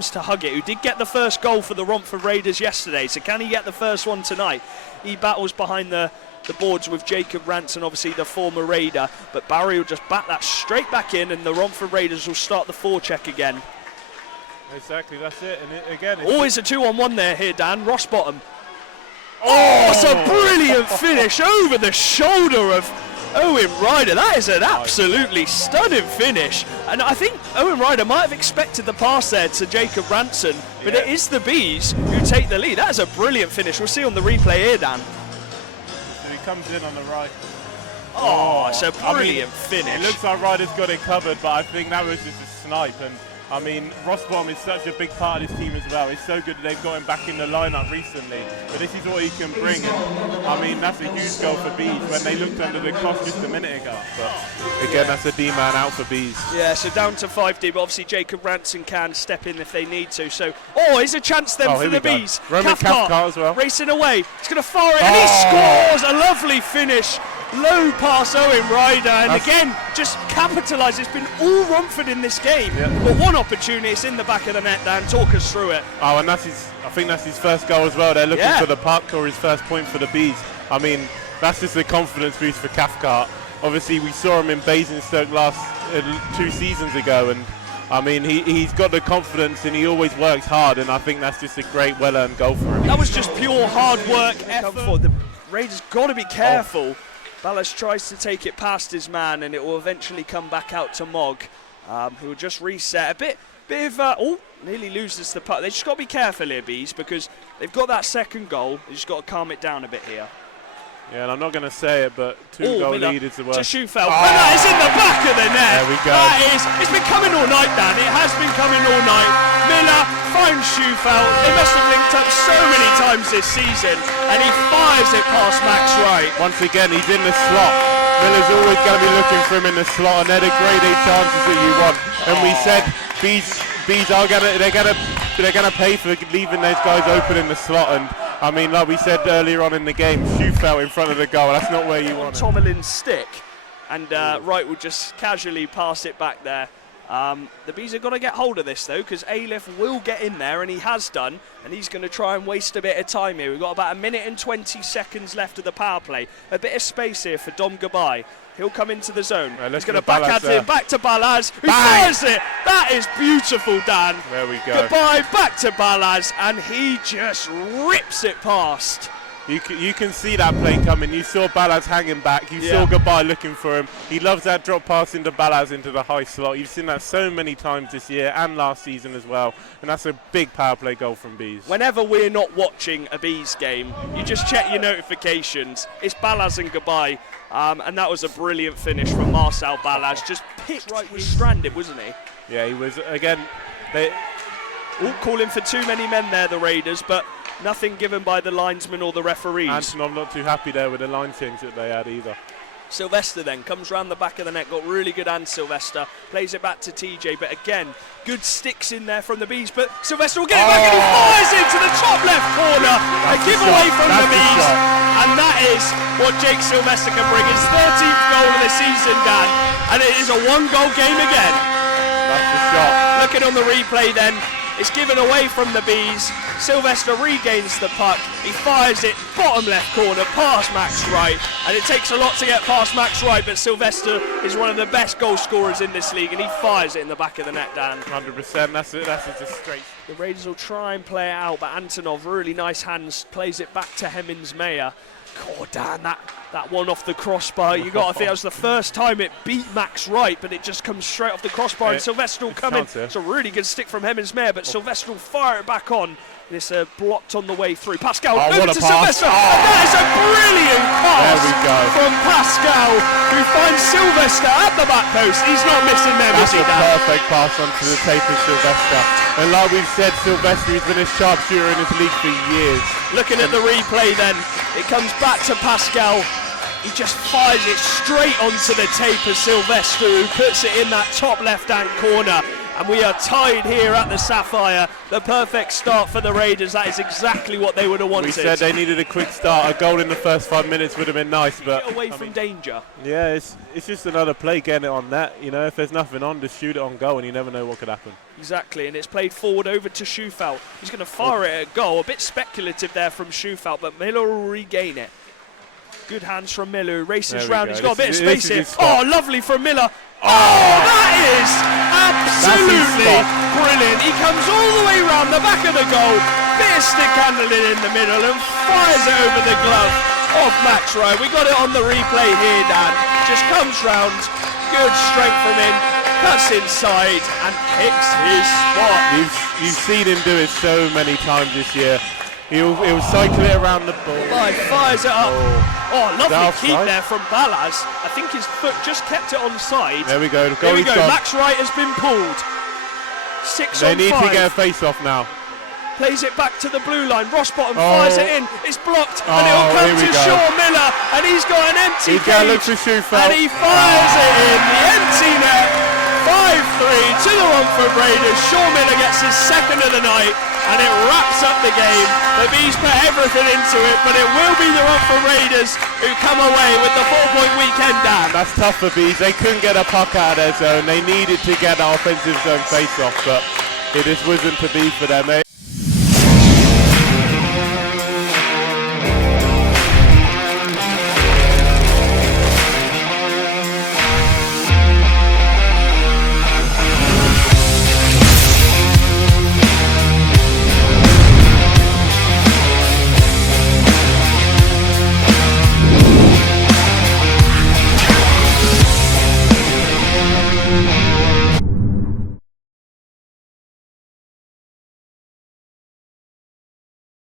comes to hug it, who did get the first goal for the Romford Raiders yesterday, so can he get the first one tonight? He battles behind the boards with Jacob Ranson, obviously the former Raider, but Barry will just bat that straight back in, and the Romford Raiders will start the forecheck again. Exactly, that's it. And again, always a 2-on-1 there here, Dan. Rossbottom. Oh, it's a brilliant finish over the shoulder of Owen Ryder. That is an absolutely stunning finish. And I think Owen Ryder might have expected the pass there to Jacob Ranson, but it is the Bees who take the lead. That is a brilliant finish. We'll see on the replay here, Dan. So he comes in on the right. Oh, it's a brilliant finish. It looks like Ryder's got it covered, but I think that was just a snipe. And I mean, Rossbottom is such a big part of this team as well. It's so good that they've got him back in the lineup recently. But this is what he can bring. And I mean, that's a huge goal for Bees when they looked under the cosh just a minute ago. But again, that's a D-man out for Bees. Yeah, so down to 5D, but obviously Jacob Ranson can step in if they need to. So, here's a chance then for the Bees. Roman Cathcart as well. Racing away. He's going to fire it, and he scores! A lovely finish. Low pass Owen Ryder, and again, just capitalise. It's been all Romford in this game, but one opportunity, it's in the back of the net, Dan. Talk us through it. Oh, and I think that's his first goal as well. They're looking for the puck or his first point for the Bees. I mean, that's just a confidence boost for Cathcart. Obviously, we saw him in Basingstoke last 2 seasons ago, and I mean, he's got the confidence and he always works hard, and I think that's just a great, well-earned goal for him. That was just pure hard work, effort. The Raiders got to be careful. Ballas tries to take it past his man, and it will eventually come back out to Mogg, who will just reset. A bit of, nearly loses the puck. They just got to be careful here, Bees, because they've got that second goal. They just got to calm it down a bit here. Yeah, and I'm not going to say it, but 2-goal lead is the worst. To Schufeld, and that is in the back of the net. There we go. It's been coming all night, Dan. It has been coming all night. Miller finds Schufeld. They must have linked up so many times this season, and he fires it past Max Wright. Once again, he's in the slot. Miller's always going to be looking for him in the slot, and they're the grade A chances that you want. And we said Bees are they're gonna pay for leaving those guys open in the slot. And I mean, like we said earlier on in the game, Schufeld in front of the goal. That's not where you want it. Tomalin's stick, and Wright will just casually pass it back there. The Bees have got to get hold of this though, because Aleph will get in there, and he has done, and he's going to try and waste a bit of time here. We've got about 1 minute and 20 seconds left of the power play. A bit of space here for Dom Gabai. He'll come into the zone. He's going to backhand him back to Ballas, who fires it. That is beautiful, Dan. There we go. Gabai back to Ballas, and he just rips it past. You can see that play coming. You saw Ballas hanging back. You saw Gabai looking for him. He loves that drop pass into Ballas into the high slot. You've seen that so many times this year and last season as well. And that's a big power play goal from Bees. Whenever we're not watching a Bees game, you just check your notifications. It's Ballas and Gabai. And that was a brilliant finish from Marcel Ballas. Just picked right, was stranded, wasn't he? Yeah, he was. Again, they calling for too many men there, the Raiders, but nothing given by the linesman or the referees. Antonov not too happy there with the line change that they had either. Sylvester then comes round the back of the net, got really good hands, Sylvester, plays it back to TJ, but again, good sticks in there from the Bees, but Sylvester will get it back and he fires into the top left corner. A giveaway from the Bees, and that is what Jake Sylvester can bring. His 13th goal of the season, Dan, and it is a 1-goal game again. That's the shot. Looking on the replay then, it's given away from the Bees. Sylvester regains the puck. He fires it bottom left corner past Max Wright. And it takes a lot to get past Max Wright, but Sylvester is one of the best goal scorers in this league, and he fires it in the back of the net, Dan. 100%. That's just straight. The Raiders will try and play it out, but Antonov, really nice hands, plays it back to Hemmings-Mayer. God, Dan, that one off the crossbar, you got to think that was the first time it beat Max Wright, but it just comes straight off the crossbar, and Sylvester will come in. It's a really good stick from Hemmings-Mayer, but Sylvester will fire it back on. It's blocked on the way through. Pascal over to Sylvester, and that is a brilliant pass from Pascal, who finds Sylvester at the back post. He's not missing there, is he, Dan? That's a perfect pass onto the tape of Sylvester. And like we've said, Sylvester has been a sharpshooter in this league for years. Looking at the replay then, it comes back to Pascal. He just fires it straight onto the tape of Sylvester, who puts it in that top left-hand corner. and we are tied here at the Sapphire. The perfect start for the Raiders. That is exactly what they would have wanted. We said they needed a quick start. A goal in the first 5 minutes would have been nice, but get away from danger. Yeah, it's just another play getting it on net. You know, if there's nothing on, just shoot it on goal, and you never know what could happen. Exactly, and it's played forward over to Schufelt. He's going to fire it at goal. A bit speculative there from Schufelt, but Miller will regain it. Good hands from Miller, who races round. He's got a bit of space here. Oh, lovely from Miller. Oh, that is absolutely brilliant. He comes all the way round the back of the goal, bit of stick handling in the middle, and fires it over the glove of Max Wright. We got it on the replay here, Dan. Just comes round, good strength from him, cuts inside, and picks his spot. You've seen him do it so many times this year. He'll cycle it around the ball. Fires it up. Oh, lovely keep there from Balaz. I think his foot just kept it onside. There we go. There we go. Max Wright has been pulled. 6 on 5. They need to get a face-off now. Plays it back to the blue line. Rossbottom fires it in. It's blocked, and it'll come to Sean Miller, and he's got an empty cage. Look for Schufelt. And he fires it in the empty net. 5-3 to the Romford Raiders. Sean Miller gets his second of the night, and it wraps up the game. The Bees put everything into it, but it will be the Romford Raiders who come away with the 4-point weekend, Dan. That's tough for Bees. They couldn't get a puck out of their zone. They needed to get an offensive zone face-off, but it just wasn't to be for them.